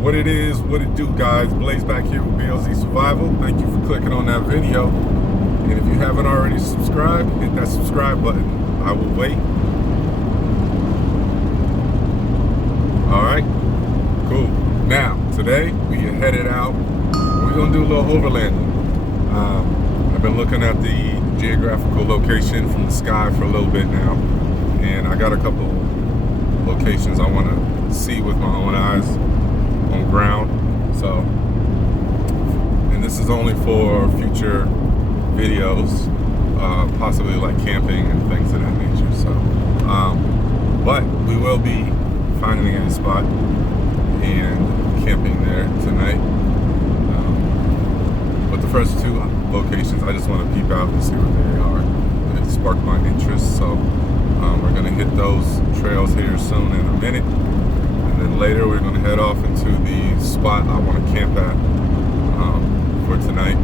What it is, what it do, guys. Blaze back here with B.L.Z. Survival. Thank you for clicking on that video. And if you haven't already subscribed, hit that subscribe button. I will wait. Alright, cool. Now, today we are headed out. We're going to do a little overlanding. I've been looking at the geographical location from the sky for a little bit now. And I got a couple locations I want to see with my own eyes on ground. So, and this is only for future videos, possibly like camping and things of that nature. So, but we will be finding a spot and camping there tonight. But the first two locations, I just want to peep out and see what they are. It sparked my interest, so we're going to hit those trails here soon in a minute. And then later we're going to head off into the spot I want to camp at for tonight.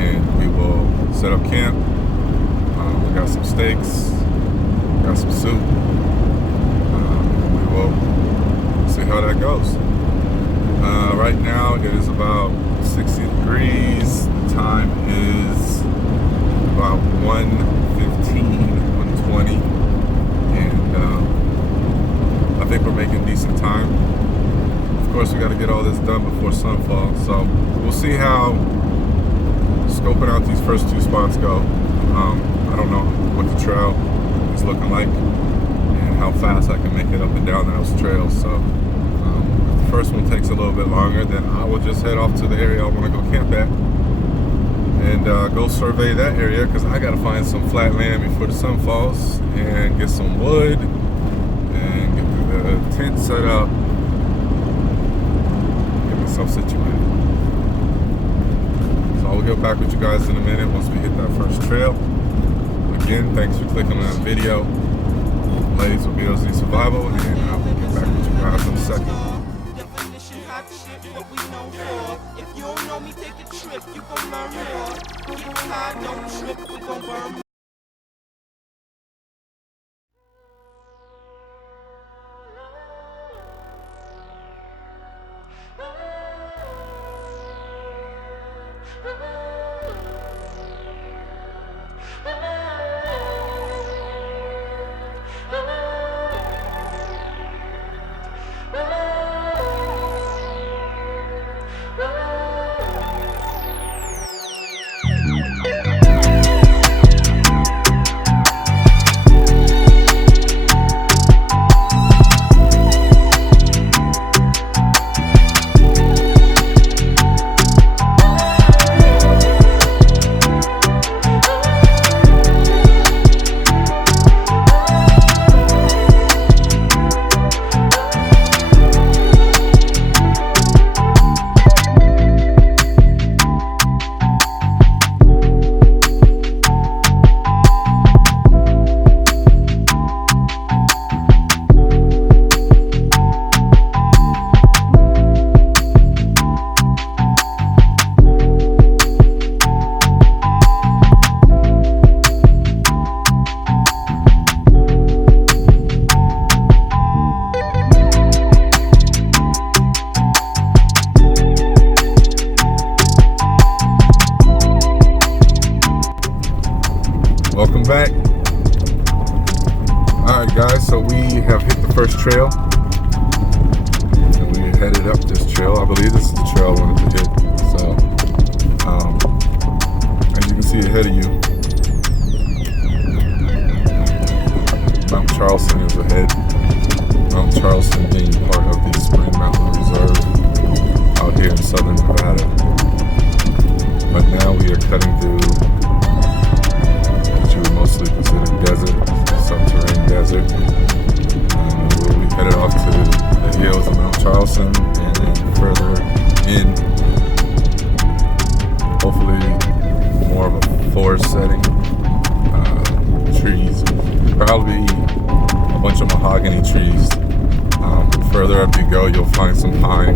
And we will set up camp. We got some steaks, got some soup. We will see how that goes. Right now it is about 60 degrees. The time is about 1:15, 1:20, and I think we're making decent time. Of course, we got to get all this done before sunfall, so we'll see how scoping out these first two spots go. I don't know what the trail is looking like and how fast I can make it up and down those trails, so if the first one takes a little bit longer, then I will just head off to the area I want to go camp at and go survey that area, because I got to find some flat land before the sun falls and get some wood and get the tent set up, get myself situated. So I'll get back with you guys in a minute once we hit that first trail. Again, thanks for clicking on that video. Blaze with B.L.Z. Survival, and I will get back with you guys in a second. If you don't know me, take a trip, you gon' learn more. Get high, don't trip, we gon' burn. Welcome back. Alright guys, so we have hit the first trail and we headed up this trail. I believe this is the trail I wanted to hit. So as you can see ahead of you, Mount Charleston is ahead. Mount Charleston being part of the Spring Mountain Reserve out here in southern Nevada. But now we are cutting through mostly considered desert, subterranean desert. We'll be headed off to the hills of Mount Charleston and then further in, hopefully more of a forest setting, trees, probably a bunch of mahogany trees. The further up you go, you'll find some pine,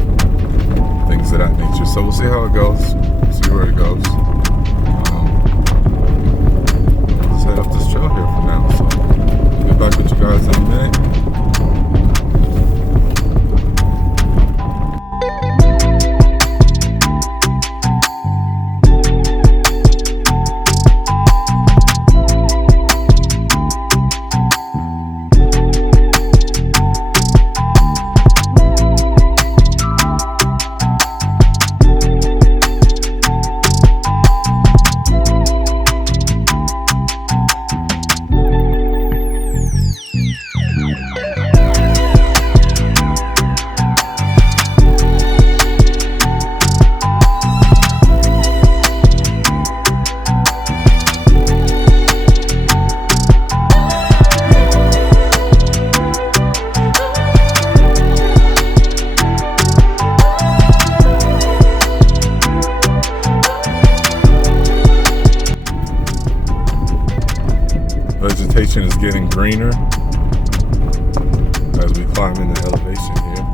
things of that nature. So we'll see how it goes, see where it goes. Head up this trail here for now, so I'll get back with you guys in a minute. vegetation is getting greener as we climb into elevation here.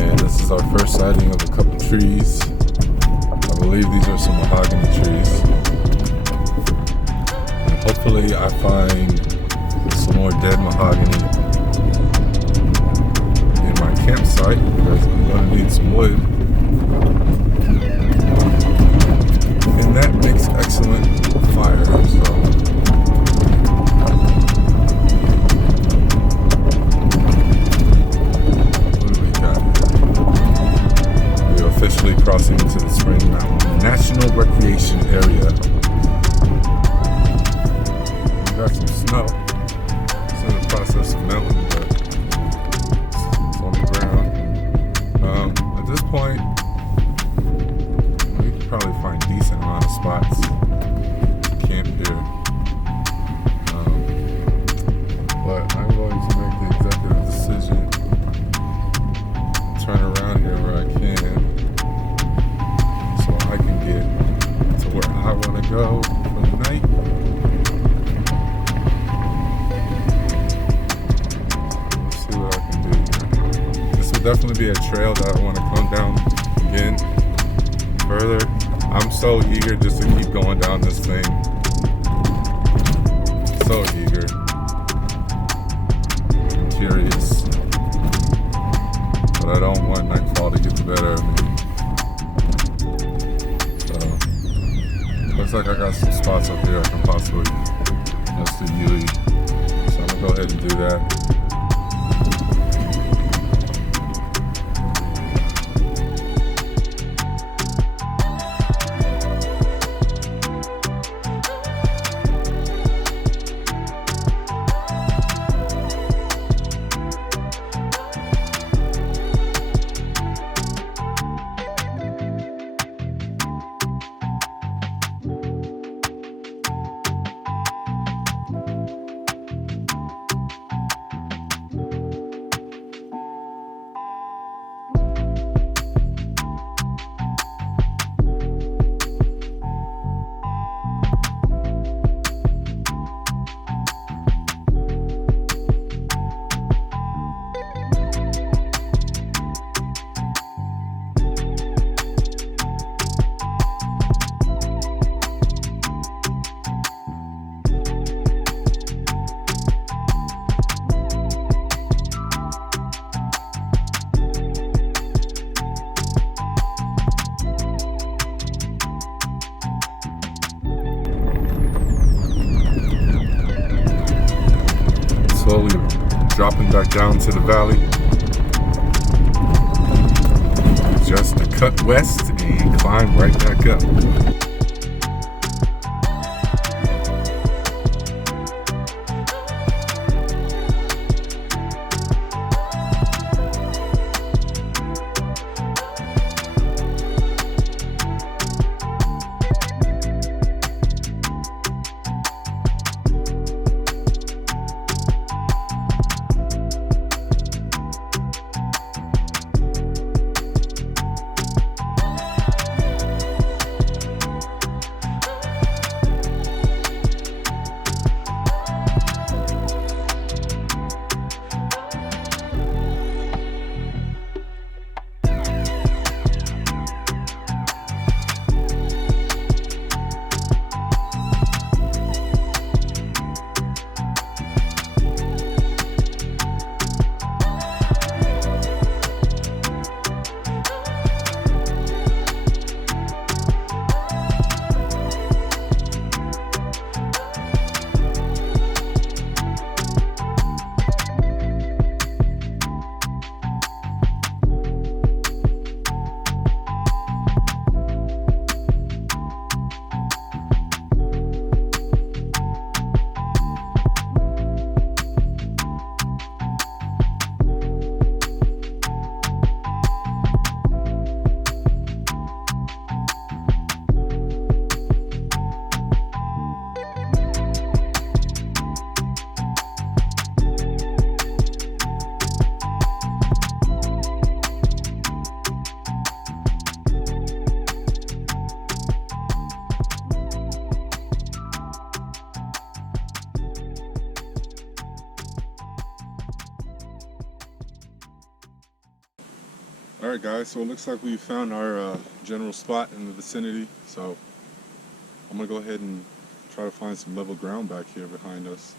And this is our first sighting of a couple trees. I believe these are some mahogany trees. And hopefully I find some more dead mahogany in my campsite because I'm going to need some wood. And that makes excellent fire. So officially crossing into the Spring Mountain National Recreation Area. We got some snow. It's in the process of melting, but it's on the ground. At this point, we can probably find a decent amount of spots to camp here. But I'm going to make the executive decision to turn around here where I can. I can get to where I want to go for the night. Let's see what I can do. This will definitely be a trail that I want to come down again further. I'm so eager just to keep going down this thing. So eager. I'm curious. But I don't want nightfall to get the better of me. Looks like I got some spots up here I can possibly just do UE. So I'm gonna go ahead and do that. Slowly dropping back down to the valley. Just to cut west and climb right back up. Alright guys, so it looks like we found our general spot in the vicinity, so I'm going to go ahead and try to find some level ground back here behind us.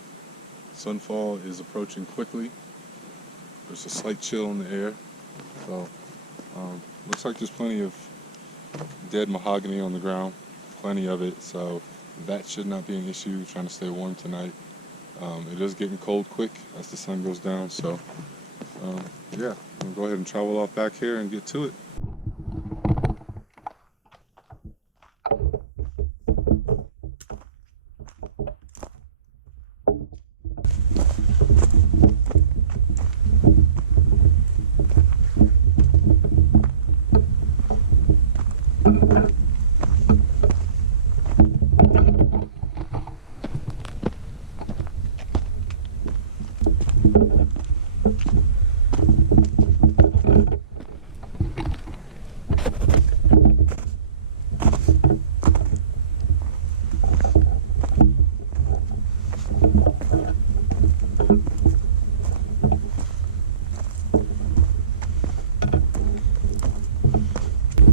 Sunfall is approaching quickly. There's a slight chill in the air, so looks like there's plenty of dead mahogany on the ground, plenty of it, so that should not be an issue. We're trying to stay warm tonight. It is getting cold quick as the sun goes down, so yeah, we'll go ahead and travel off back here and get to it.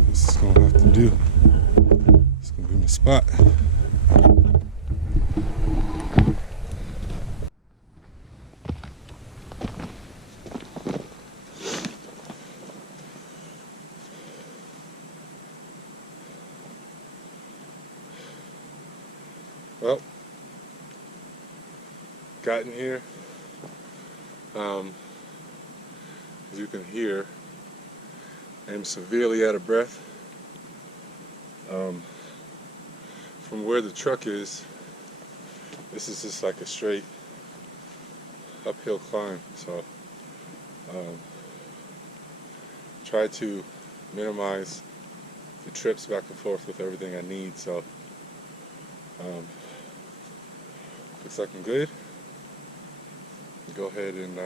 This is gonna have to do. It's gonna be my spot. Well, gotten here. As you can hear, I am severely out of breath. From where the truck is, this is just like a straight uphill climb. So try to minimize the trips back and forth with everything I need. So looks like I'm good. Go ahead and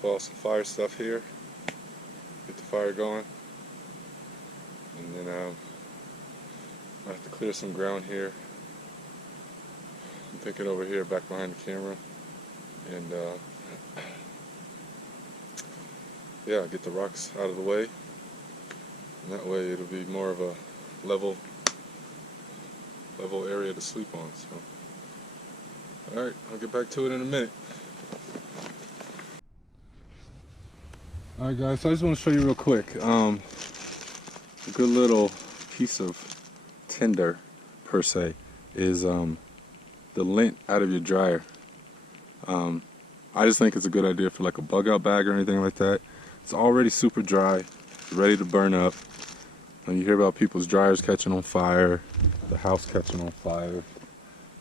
pull out some fire stuff here, get the fire going, and then I have to clear some ground here. I'm thinking over here back behind the camera, and yeah, get the rocks out of the way, and that way it'll be more of a level area to sleep on. So alright, I'll get back to it in a minute. Alright guys, so I just want to show you real quick a good little piece of tinder per se is the lint out of your dryer. I just think it's a good idea for like a bug out bag or anything like that. It's already super dry, ready to burn up. And you hear about people's dryers catching on fire, the house catching on fire.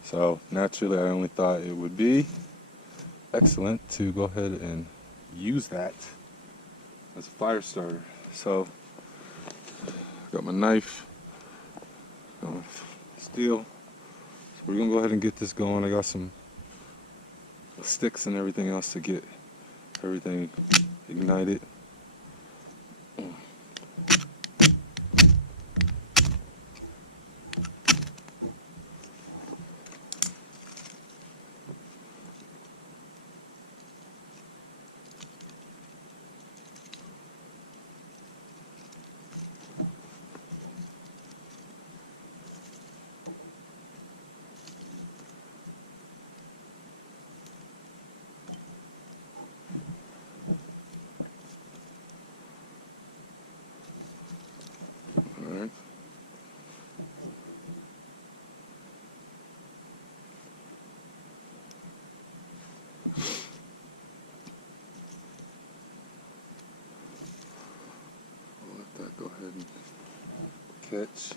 So naturally I only thought it would be excellent to go ahead and use that as a fire starter. So got my knife, got my steel. So we're gonna go ahead and get this going. I got some sticks and everything else to get everything ignited. Alright. I'll let that go ahead and catch.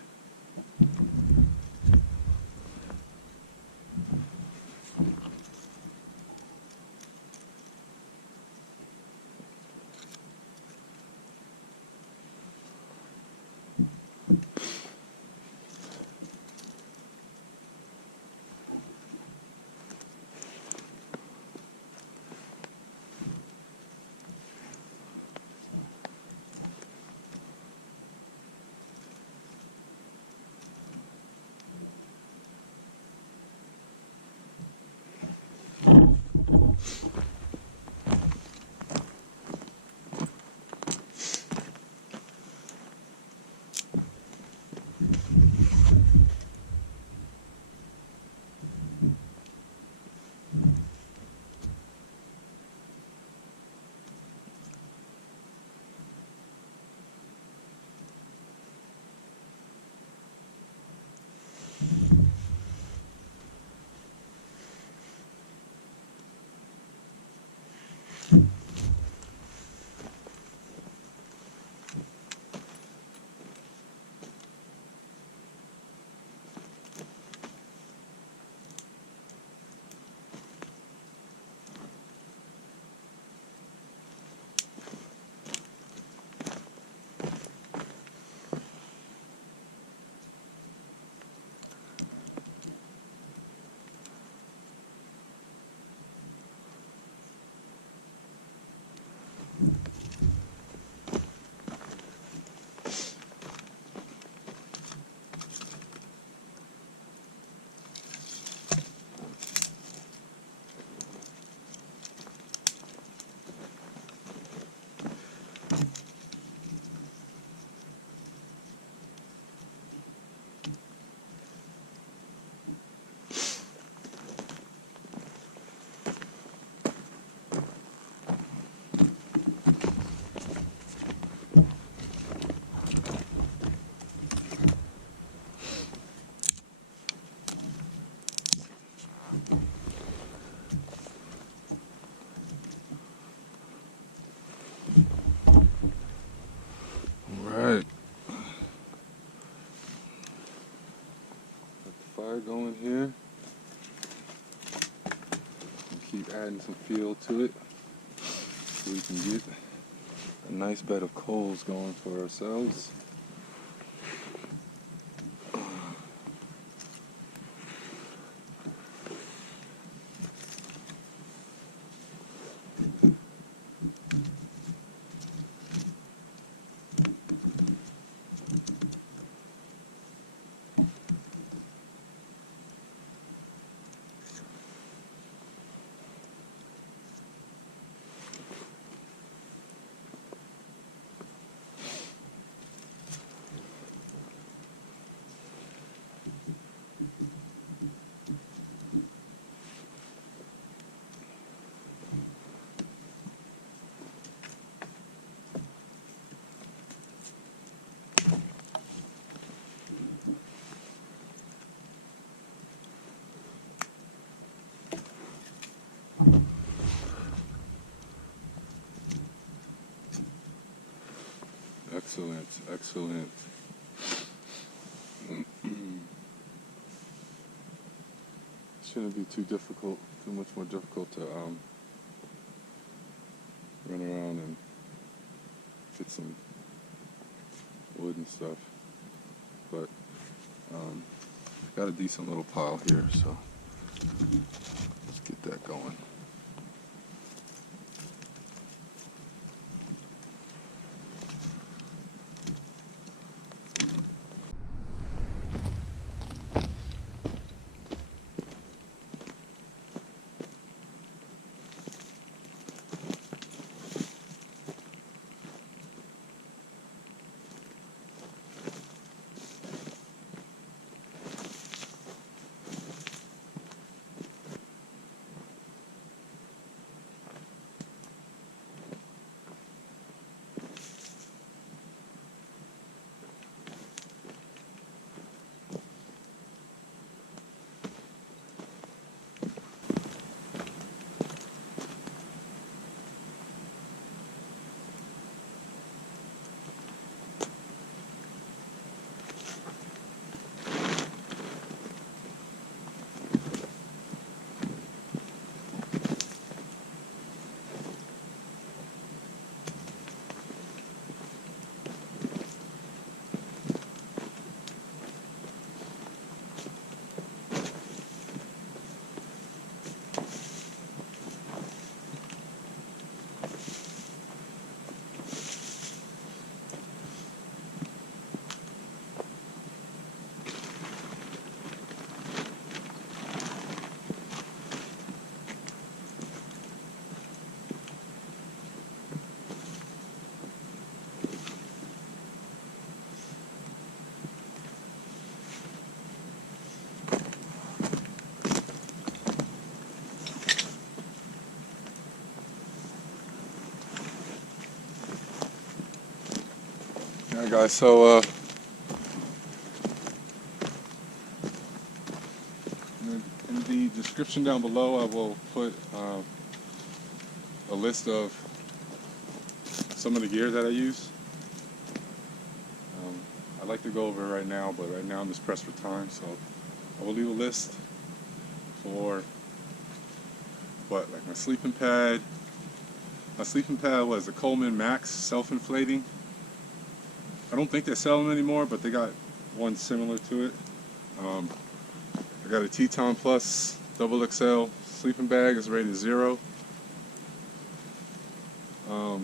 adding some feel to it so we can get a nice bed of coals going for ourselves. Excellent, excellent. Shouldn't be too difficult, too much more difficult to run around and get some wood and stuff. But got a decent little pile here, so let's get that going. Alright guys, so in the description down below I will put a list of some of the gear that I use. I'd like to go over it right now, but right now I'm just pressed for time, so I will leave a list for like my sleeping pad. My sleeping pad was a Coleman Max self-inflating. I don't think they sell them anymore, but they got one similar to it. I got a Teton Plus double XL sleeping bag. It's rated 0. The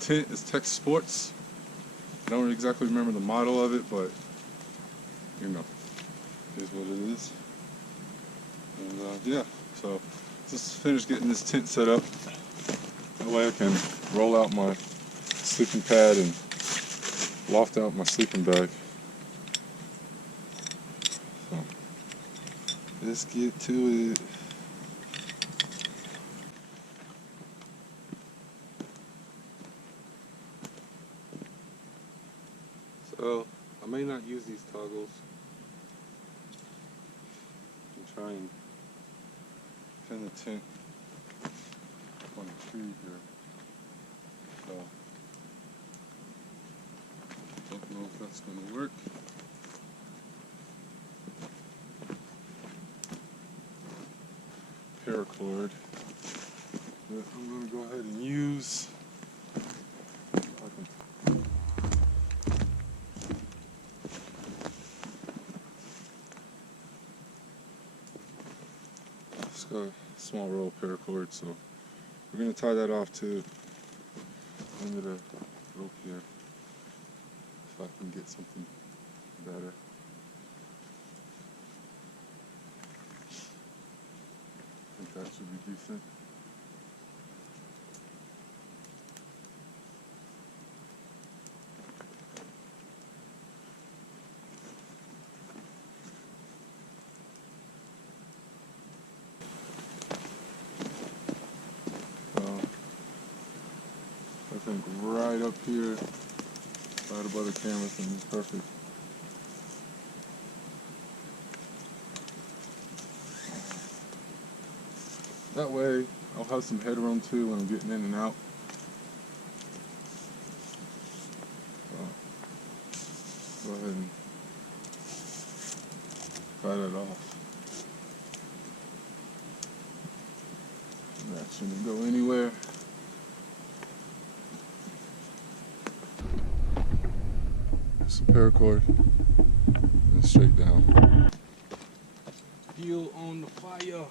tent is Tech Sports. I don't exactly remember the model of it, but you know, it is what it is. And yeah, so just finished getting this tent set up. That way I can roll out my sleeping pad and loft out my sleeping bag. So let's get to it. So I may not use these toggles. I'm trying to pin the tent on a tree here. So don't know if that's going to work. Pair of paracord that I'm going to go ahead and use. It's got a small roll of paracord, so we're going to tie that off to the end of the rope here, so I can get something better. I think that should be decent. I think right up here, right above the camera, is going to be perfect. That way, I'll have some headroom too when I'm getting in and out. So, go ahead and tie that off. That shouldn't go anywhere. Some paracord and straight down. Fuel on the fire.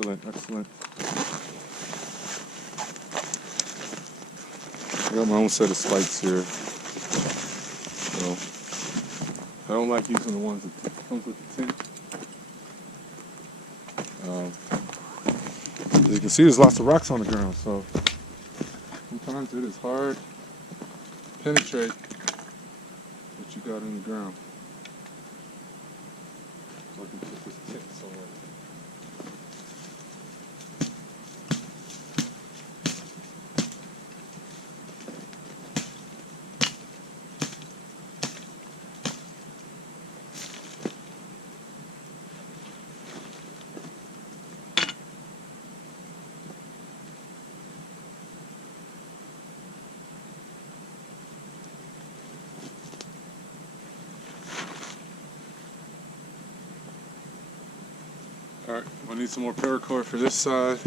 Excellent, excellent. I got my own set of spikes here. So I don't like using the ones that comes with the tent. As you can see, there's lots of rocks on the ground, so sometimes it is hard to penetrate what you got in the ground. So I can put this tent somewhere. Alright, we'll need some more paracord for this side.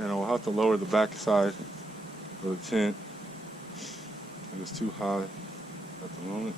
And I'll have to lower the back side of the tent. And it's too high at the moment.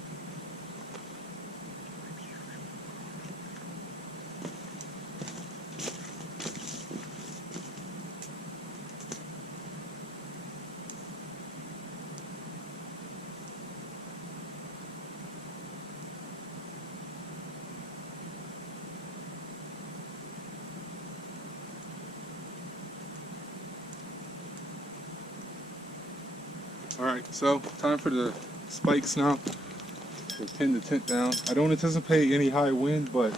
Alright, so time for the spikes now to pin the tent down. I don't anticipate any high wind, but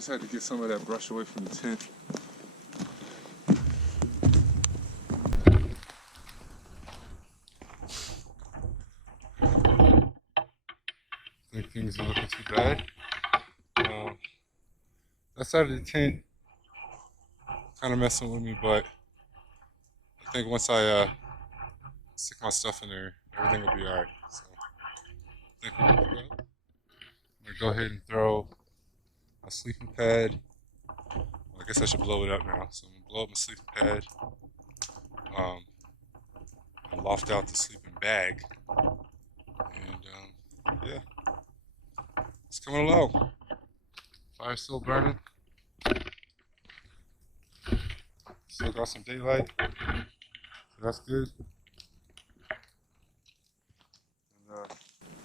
just had to get some of that brush away from the tent. I think things are looking too bad. That side of the tent kind of messing with me, but I think once I stick my stuff in there, everything will be alright. So I think we're good to go. I'm gonna go ahead and throw my sleeping pad. Well, I guess I should blow it up now. So I'm gonna blow up my sleeping pad. And loft out the sleeping bag. And yeah, it's coming along. Fire's still burning. Still got some daylight. So that's good.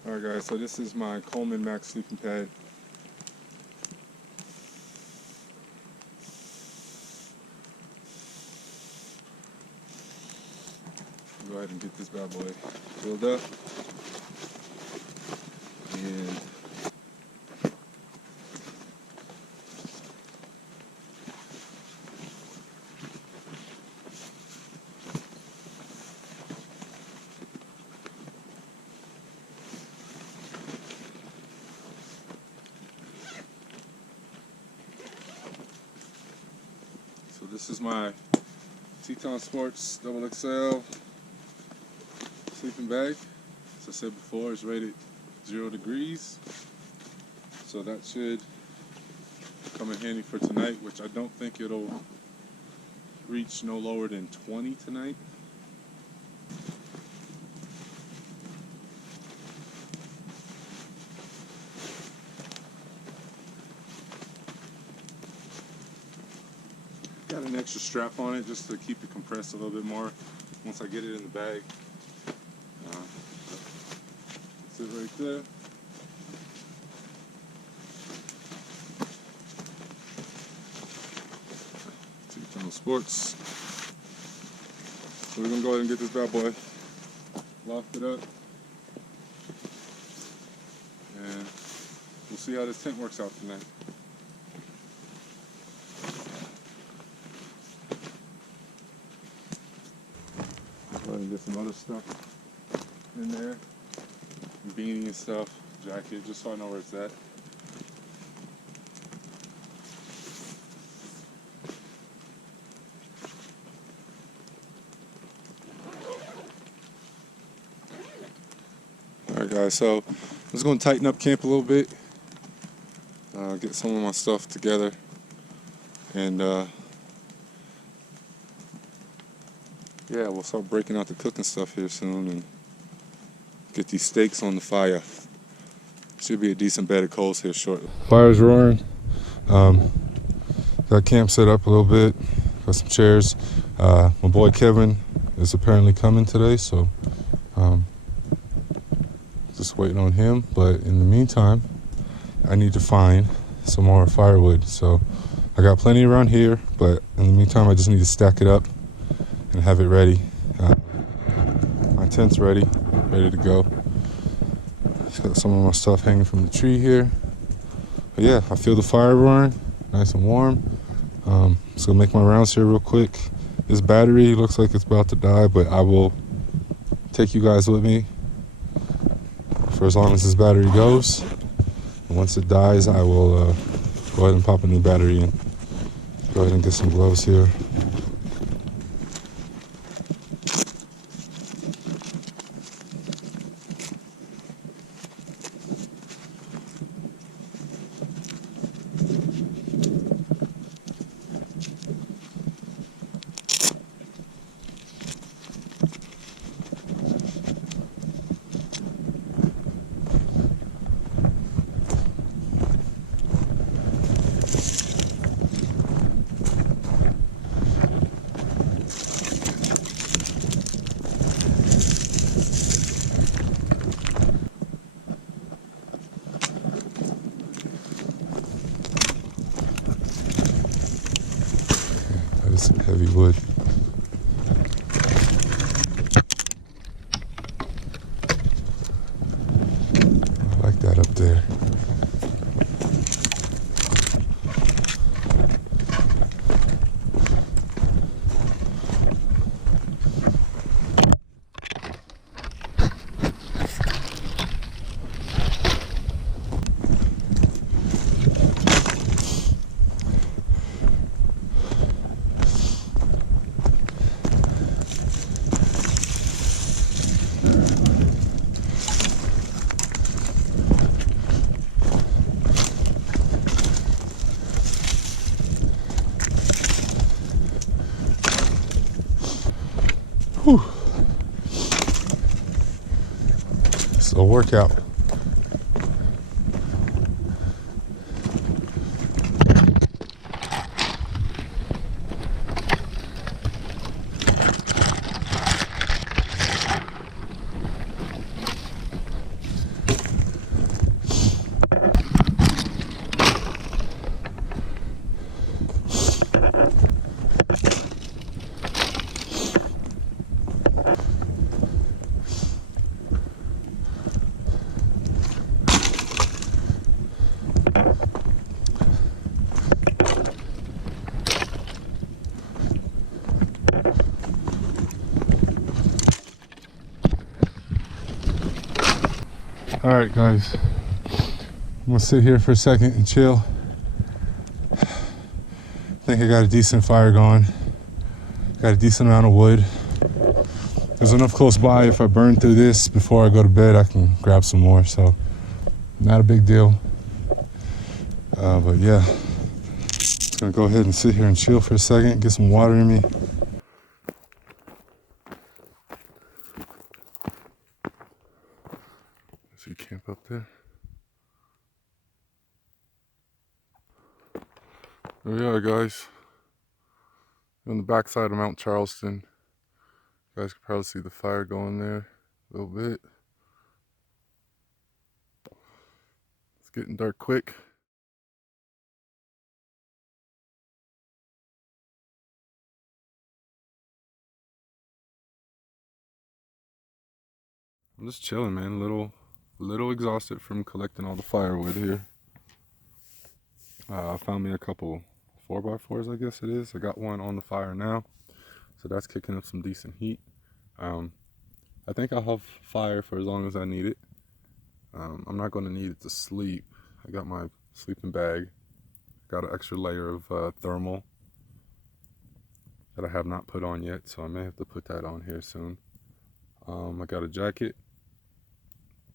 Alright guys, so this is my Coleman Max sleeping pad. Go ahead and get this bad boy filled up. And so this is my Teton Sports XXL sleeping bag. As I said before, it's rated 0 degrees. So that should come in handy for tonight, which I don't think it'll reach no lower than 20 tonight. Got an extra strap on it just to keep it compressed a little bit more once I get it in the bag. That's it right there. Teton Sports. So we're gonna go ahead and get this bad boy locked it up, and we'll see how this tent works out tonight. Go ahead and get some other stuff in there, beanie and stuff, jacket, just so I know where it's at. Alright guys, so I'm just going to tighten up camp a little bit, get some of my stuff together, and yeah, we'll start breaking out the cooking stuff here soon and get these steaks on the fire. Should be a decent bed of coals here shortly. Fire's roaring. Got camp set up a little bit. Got some chairs. My boy Kevin is apparently coming today, so just waiting on him. But in the meantime, I need to find some more firewood. So I got plenty around here, but in the meantime, I just need to stack it up and have it ready. My tent's ready to go. Just got some of my stuff hanging from the tree here. But yeah, I feel the fire roaring, nice and warm. Just gonna make my rounds here real quick. This battery looks like it's about to die, but I will take you guys with me for as long as this battery goes. And once it dies, I will go ahead and pop a new battery in. Go ahead and get some gloves here. Some heavy wood. I like that up there. Whew. It's a workout. All right, guys, I'm gonna sit here for a second and chill. I think I got a decent fire going. Got a decent amount of wood. There's enough close by. If I burn through this before I go to bed, I can grab some more. So, not a big deal. But yeah, just gonna go ahead and sit here and chill for a second, get some water in me. See camp up there. There we are, guys. On the backside of Mount Charleston. You guys can probably see the fire going there a little bit. It's getting dark quick. I'm just chilling, man. Little exhausted from collecting all the firewood here. I found me a couple 4x4s, I guess it is. I got one on the fire now, so that's kicking up some decent heat. I think I'll have fire for as long as I need it. I'm not going to need it to sleep. I got my sleeping bag. Got an extra layer of thermal that I have not put on yet, so I may have to put that on here soon. I got a jacket.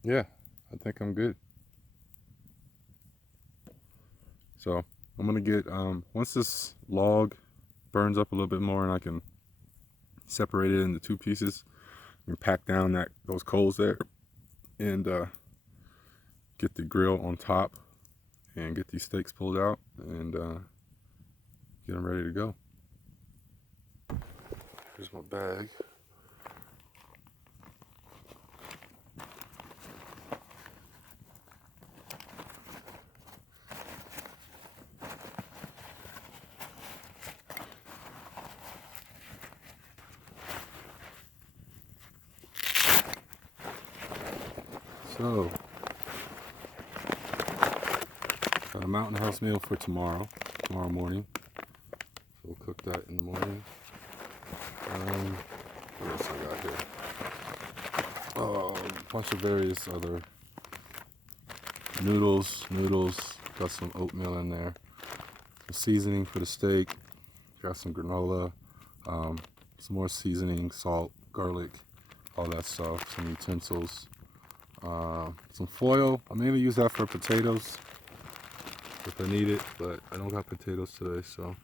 Yeah, I think I'm good. So I'm gonna get, once this log burns up a little bit more and I can separate it into two pieces and pack down those coals there and get the grill on top and get these steaks pulled out and get them ready to go. Here's my bag. So, got a mountain house meal for tomorrow morning. So we'll cook that in the morning. What else I got here? Oh, a bunch of various other noodles. Got some oatmeal in there. Some seasoning for the steak. Got some granola. Some more seasoning, salt, garlic, all that stuff. Some utensils. Some foil. I mainly use that for potatoes if I need it, but I don't got potatoes today, so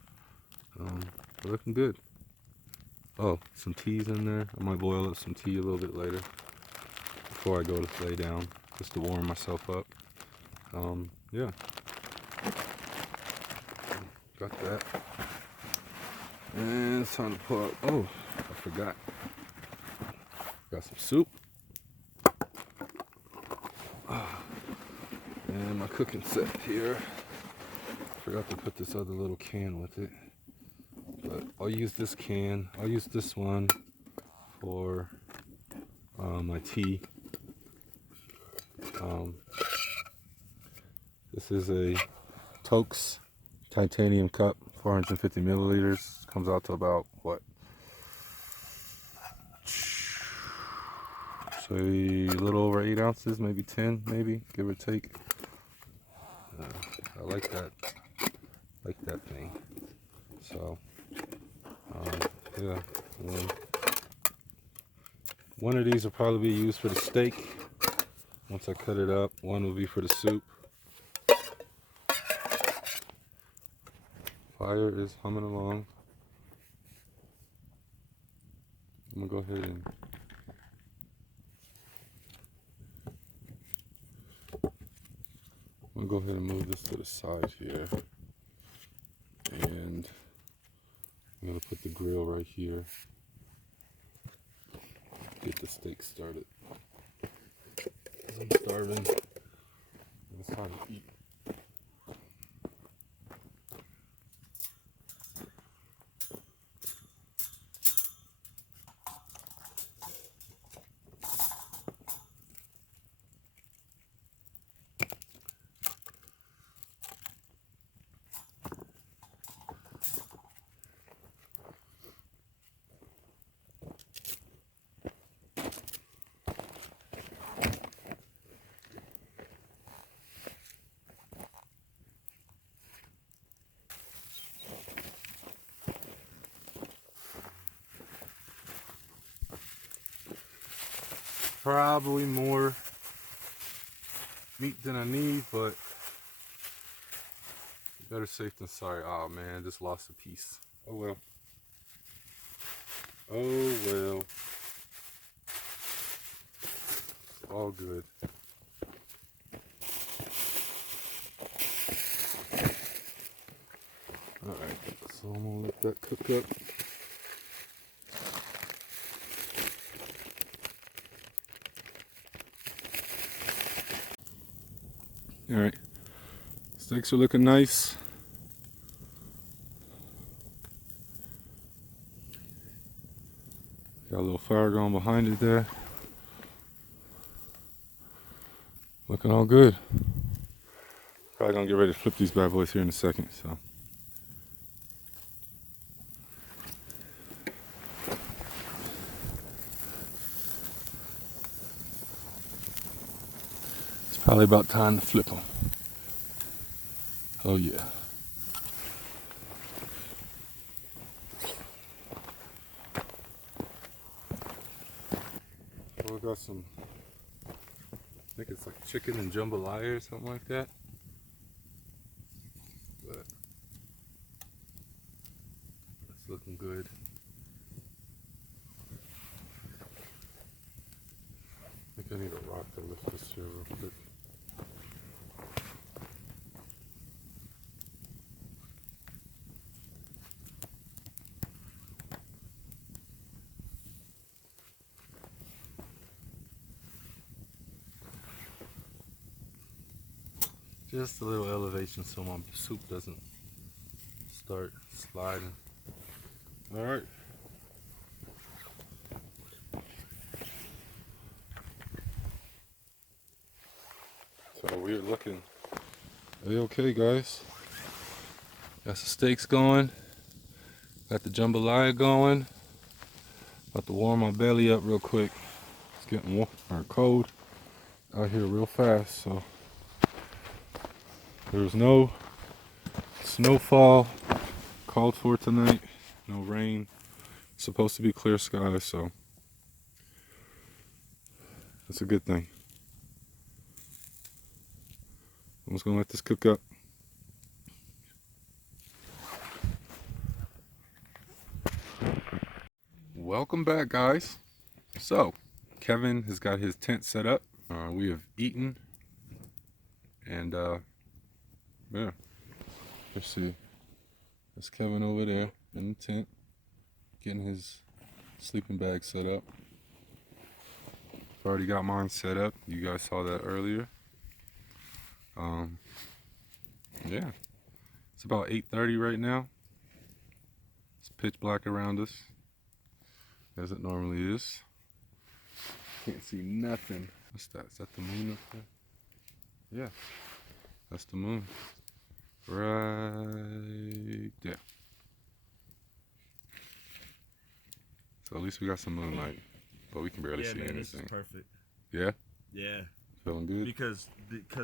we're looking good. Oh, some tea's in there. I might boil up some tea a little bit later before I go to lay down, just to warm myself up. Yeah, got that. And it's time to pull up. Oh, I forgot. Got some soup. And my cooking set here. Forgot to put this other little can with it. But I'll use this can. I'll use this one for my tea. This is a Tokes titanium cup, 450 milliliters. Comes out to about, what? Say a little over 8 ounces, maybe 10, maybe, give or take. I like that thing. So, yeah. One of these will probably be used for the steak. Once I cut it up, one will be for the soup. Fire is humming along. I'm gonna go ahead and move this to the side here, and I'm gonna put the grill right here. Get the steak started. I'm starving. It's time to eat. Probably more meat than I need, but better safe than sorry. Oh man, I just lost a piece. Oh well. Oh well. All good. Alright, so I'm gonna let that cook up. Alright, steaks are looking nice. Got a little fire going behind it there. Looking all good. Probably gonna get ready to flip these bad boys here in a second, so. It's probably about time to flip them. Oh yeah. So we got some, I think it's like chicken and jambalaya or something like that. But it's looking good. I think I need a rock to lift this here real quick. Just a little elevation so my soup doesn't start sliding. All right. So we're looking okay, guys. Got the steaks going. Got the jambalaya going. About to warm my belly up real quick. It's getting warm or cold out here real fast, so there's no snowfall called for tonight. No rain. It's supposed to be clear skies, so that's a good thing. I'm just gonna let this cook up. Welcome back, guys. So Kevin has got his tent set up. We have eaten, and yeah, let's see. There's Kevin over there in the tent, getting his sleeping bag set up. I've already got mine set up. You guys saw that earlier. Yeah, it's about 8:30 right now. It's pitch black around us, as it normally is. Can't see nothing. What's that? Is that the moon up there? Yeah, that's the moon. Right there. So at least we got some moonlight, but we can barely see anything. This is perfect. Yeah? Yeah. Feeling good? Because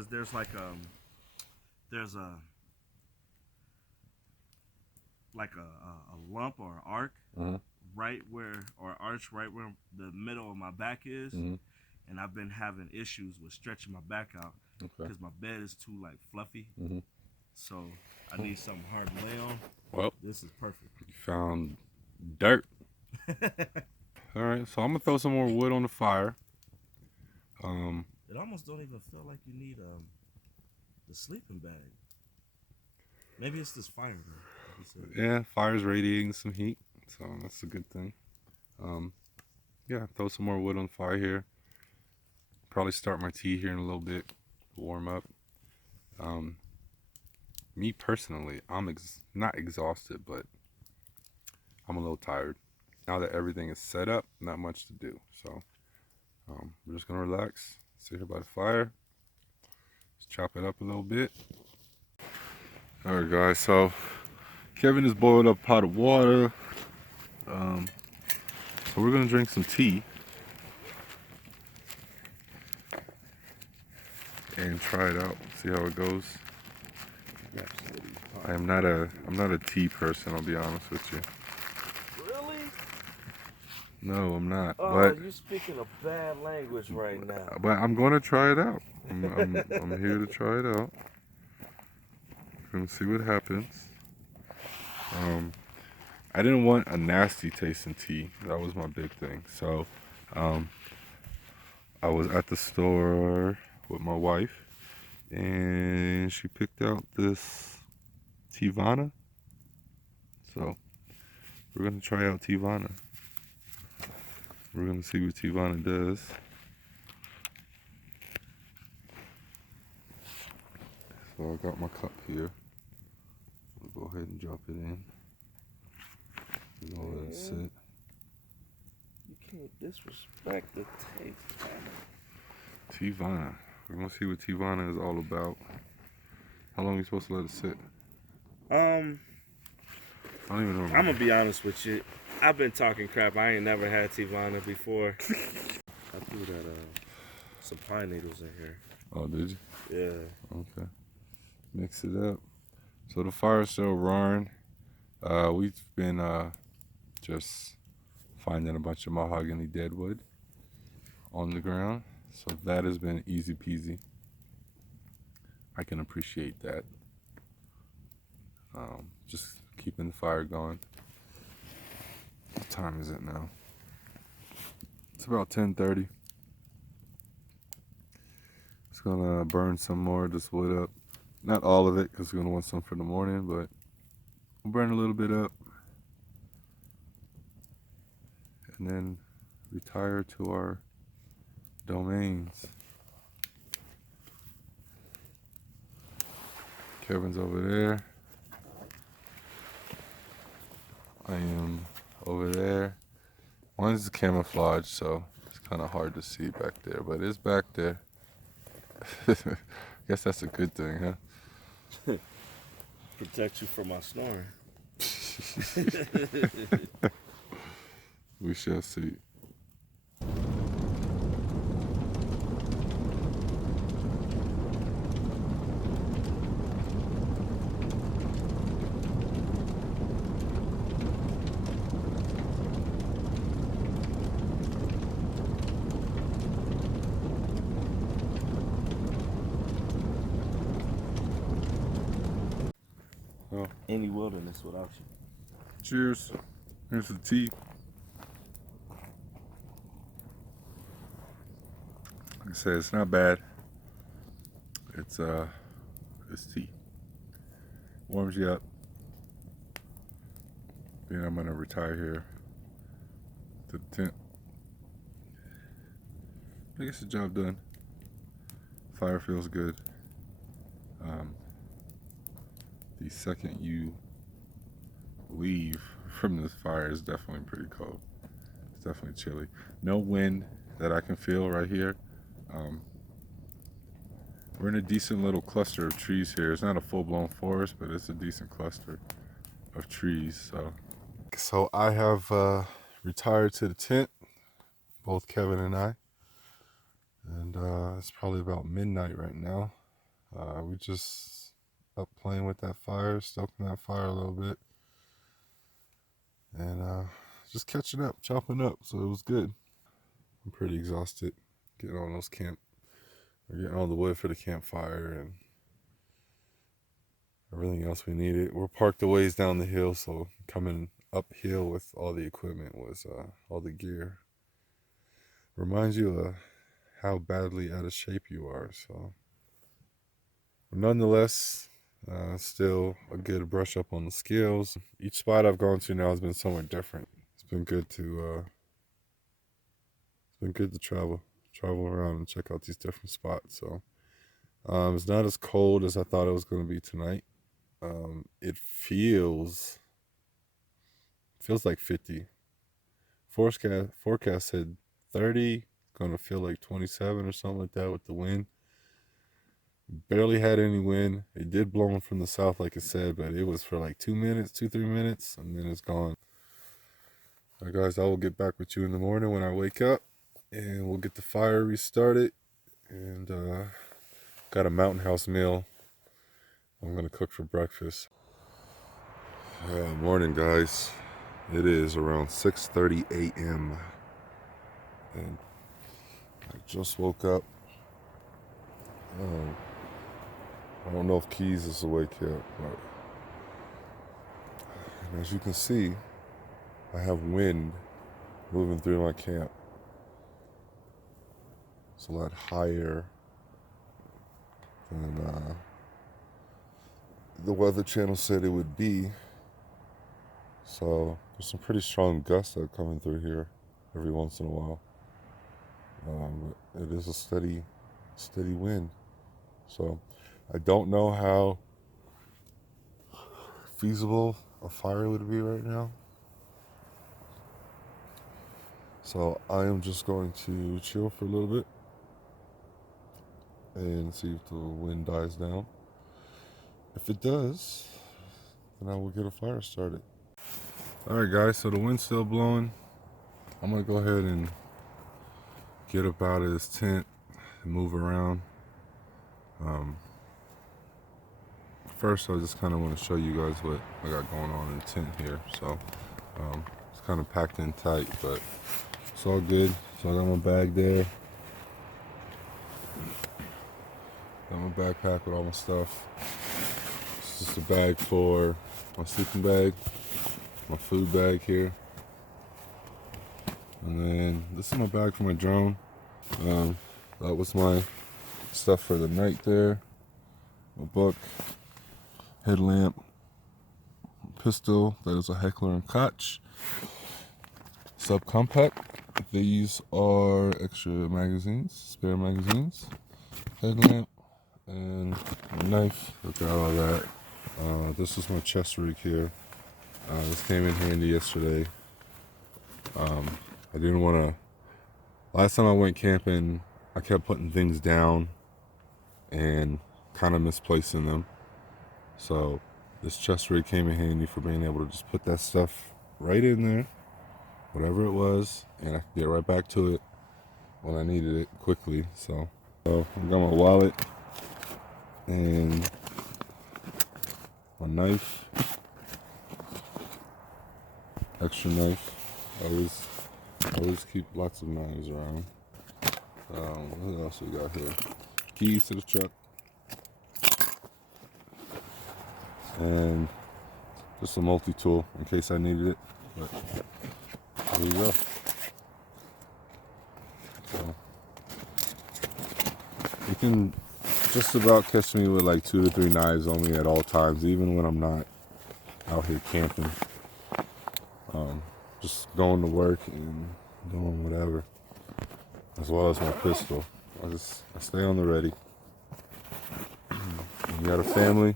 there's like there's a lump or an arc right where, or arch right where the middle of my back is, and I've been having issues with stretching my back out because my bed is too like fluffy. So I need something hard to lay on. Well, this is perfect. You found dirt. All right, so I'm gonna throw some more wood on the fire. It almost don't even feel like you need the sleeping bag. Maybe it's this fire though. Like you said. Yeah, fire's radiating some heat, so that's a good thing. Yeah, throw some more wood on the fire here. Probably start my tea here in a little bit, warm up. Me personally, I'm not exhausted, but I'm a little tired. Now that everything is set up, not much to do. So we're just gonna relax, sit here by the fire, just chop it up a little bit. All right, guys. So Kevin has boiled up a pot of water. So we're gonna drink some tea and try it out, see how it goes. I'm not a tea person, I'll be honest with you. Really? No, I'm not. Oh, but you're speaking a bad language right now. But I'm gonna try it out. I'm here to try it out. Gonna see what happens. I didn't want a nasty tasting tea. That was my big thing. So I was at the store with my wife, and she picked out this Tivana. So we're gonna try out Tivana. We're gonna see what Tivana does. So I got my cup here. I'll go ahead and drop it in. You know, let it sit. You can't disrespect the taste. Tivana. We're gonna see what Tivana is all about. How long are you supposed to let it sit? I don't even know. I'm gonna be honest with you. I've been talking crap. I ain't never had Tivana before. I threw that some pine needles in here. Oh, did you? Yeah. Okay. Mix it up. So the fire's still roaring. We've been just finding a bunch of mahogany deadwood on the ground. So that has been easy peasy. I can appreciate that. Just keeping the fire going. What time is it now? It's about 10:30. Just gonna burn some more of this wood up. Not all of it, because we're gonna want some for the morning, but we'll burn a little bit up. And then retire to our domains. Kevin's over there. I am over there. One's camouflage, so it's kind of hard to see back there, but it's back there. I guess that's a good thing, huh? Protect you from my snoring. We shall see. Oh. Any wilderness without you. Cheers. Here's the tea. Like I said, it's not bad. It's tea. Warms you up. Then I'm gonna retire here to the tent. I guess the job done. Fire feels good. The second you leave from this fire is definitely pretty cold. It's definitely chilly. No wind that I can feel right here. We're in a decent little cluster of trees here. It's not a full-blown forest, but it's a decent cluster of trees. So I have retired to the tent, both Kevin and I. And it's probably about midnight right now. We just up playing with that fire, stoking that fire a little bit. And just catching up, chopping up, so it was good. I'm pretty exhausted getting all getting all the wood for the campfire and everything else we needed. We're parked a ways down the hill, so coming uphill with all the equipment was all the gear. Reminds you of how badly out of shape you are. So, nonetheless, still a good brush up on the skills. Each spot I've gone to now has been somewhere different. It's been good to travel around and check out these different spots. So it's not as cold as I thought it was going to be tonight. It feels like 50. Forecast said 30. Gonna feel like 27 or something like that with the wind. Barely had any wind. It did blow in from the south, like I said, but it was for like 2 minutes, 2-3 minutes, and then it's gone. All right, guys, I will get back with you in the morning when I wake up, and we'll get the fire restarted. And got a Mountain House meal I'm gonna cook for breakfast. Morning, guys. It is around 6:30 a.m. and I just woke up. I don't know if Keys is awake yet, but and as you can see, I have wind moving through my camp. It's a lot higher than the Weather Channel said it would be. So there's some pretty strong gusts that are coming through here every once in a while. But it is a steady wind. So I don't know how feasible a fire would be right now. So I am just going to chill for a little bit and see if the wind dies down. If it does, then I will get a fire started. Alright guys, so the wind's still blowing. I'm going to go ahead and get up out of this tent and move around. First, I just kind of want to show you guys what I got going on in the tent here. So it's kind of packed in tight, but it's all good. So I got my bag there. Got my backpack with all my stuff. It's just a bag for my sleeping bag, my food bag here. And then this is my bag for my drone. That was my stuff for the night there. My book, headlamp, pistol, that is a Heckler and Koch. Subcompact. These are extra magazines, spare magazines. Headlamp and a knife. Look at all that. This is my chest rig here. This came in handy yesterday. I didn't want to. Last time I went camping, I kept putting things down and kind of misplacing them. So this chest rig came in handy for being able to just put that stuff right in there, whatever it was, and I could get right back to it when I needed it quickly. So I got my wallet and my knife, extra knife. Always keep lots of knives around. What else we got here? Keys to the truck. And just a multi-tool in case I needed it. But there you go. So you can just about catch me with like 2 to 3 knives on me at all times, even when I'm not out here camping. Just going to work and doing whatever, as well as my pistol. I stay on the ready. You got a family,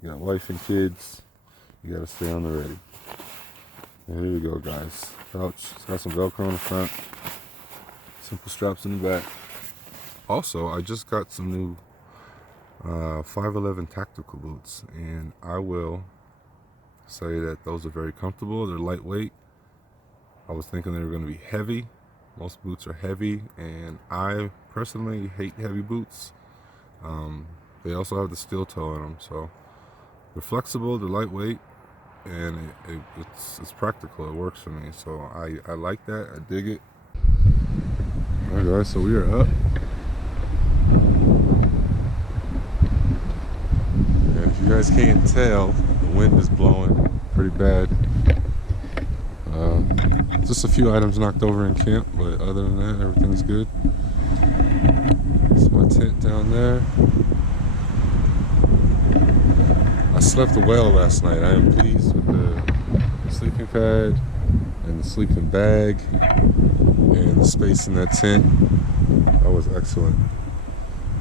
you got wife and kids, you gotta stay on the ready. And here we go, guys. Pouch. It's got some Velcro in the front, simple straps in the back. Also, I just got some new 511 tactical boots, and I will say that those are very comfortable. They're lightweight. I was thinking they were going to be heavy. Most boots are heavy, and I personally hate heavy boots. They also have the steel toe in them, so they're flexible, they're lightweight, and it's practical. It works for me, so I like that. I dig it. All right, guys, so we are up. And if you guys can't tell, the wind is blowing pretty bad. Just a few items knocked over in camp, but other than that, everything's good. It's my tent down there. I slept well last night. I am pleased with the sleeping pad and the sleeping bag and the space in that tent. That was excellent.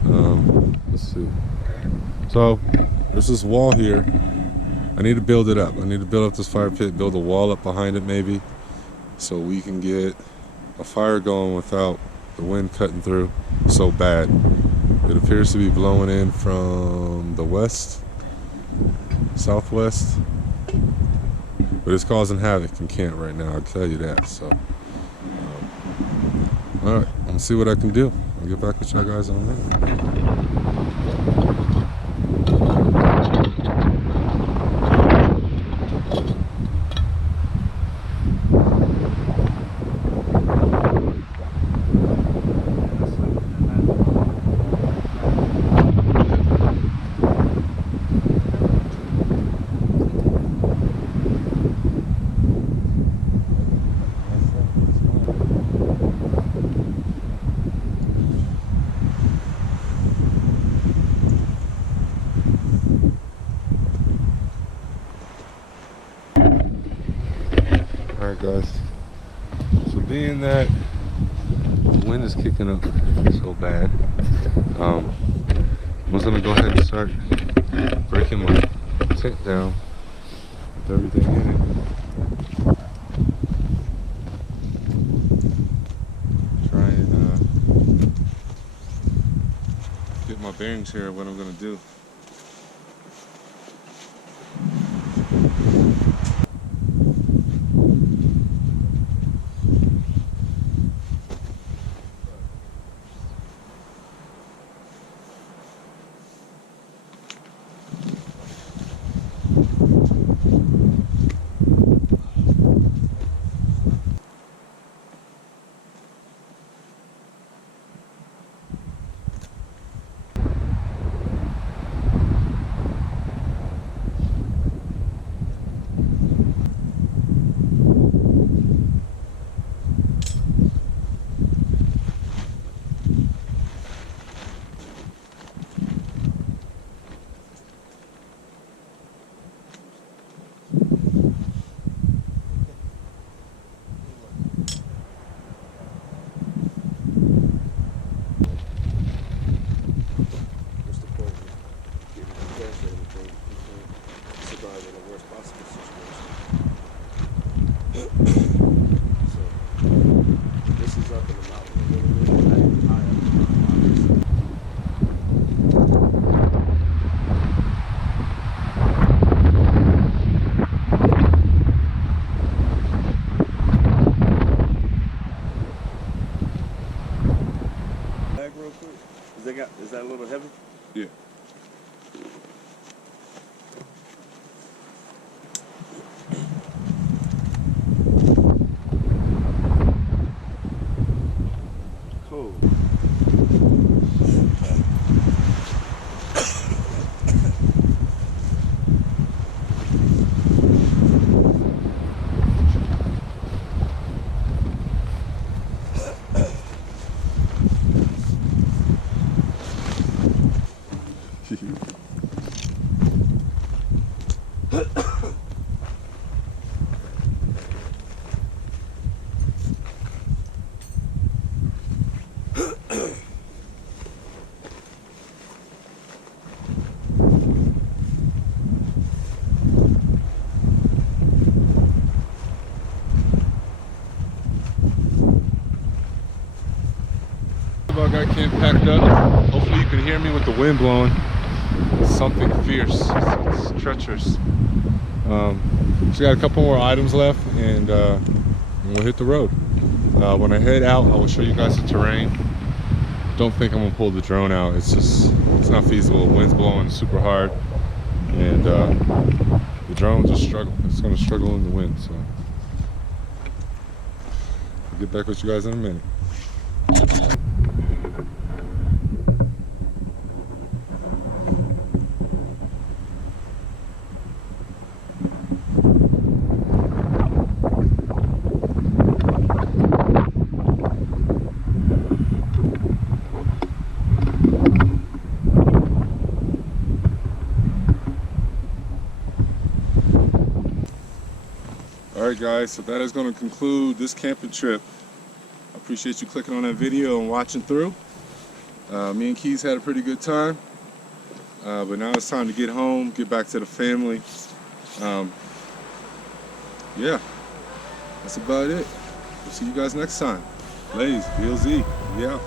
Let's see. So there's this wall here. I need to build it up. I need to build up this fire pit, build a wall up behind it maybe, so we can get a fire going without the wind cutting through so bad. It appears to be blowing in from the west, southwest, but it's causing havoc in camp right now, I'll tell you that. So all right, I'm gonna see what I can do. I'll get back with y'all guys in a minute. Alright guys, so being that the wind is kicking up so bad, I'm just going to go ahead and start breaking my tent down with everything in it. Try and get my bearings here of what I'm going to do. Is that a little heavy? Yeah. Cool. I got camp packed up. Hopefully you can hear me with the wind blowing. It's something fierce. It's treacherous. Just got a couple more items left, and we'll hit the road. When I head out, I will show you guys the terrain. Don't think I'm gonna pull the drone out. It's not feasible. The wind's blowing super hard, and the drone's just struggle. It's gonna struggle in the wind. So I'll get back with you guys in a minute. right, guys, so that is going to conclude this camping trip. I appreciate you clicking on that video and watching through. Me and Keys had a pretty good time, but now it's time to get home, get back to the family. Yeah, that's about it. We'll see you guys next time. B.L.Z. We out.